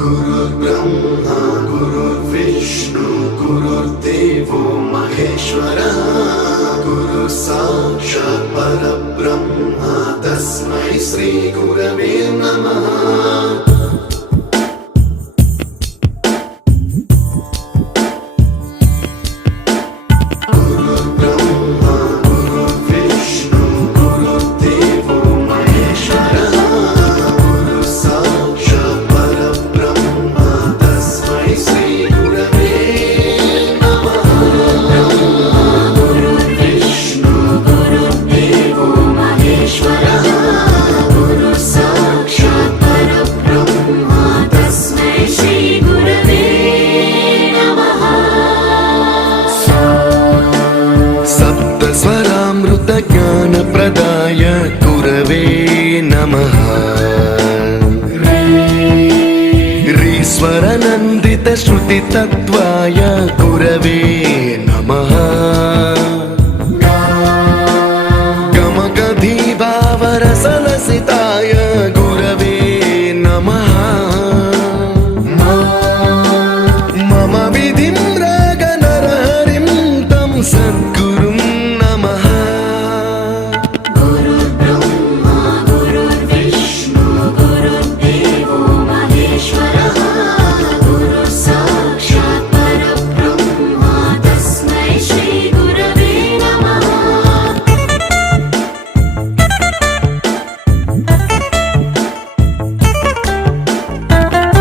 गुरुर्ब्रह्मा गुरुर्विष्णु गुरुर्देवो महेश्वरः गुरु साक्षात् परब्रह्म तस्मै श्री गुरवे नमः। ज्ञानप्रदाय गुरवे नमः। ह्रीश्वरनन्दितश्रुतितत्त्वाय गुरवे नमः। गमगधीभावरसलसिताय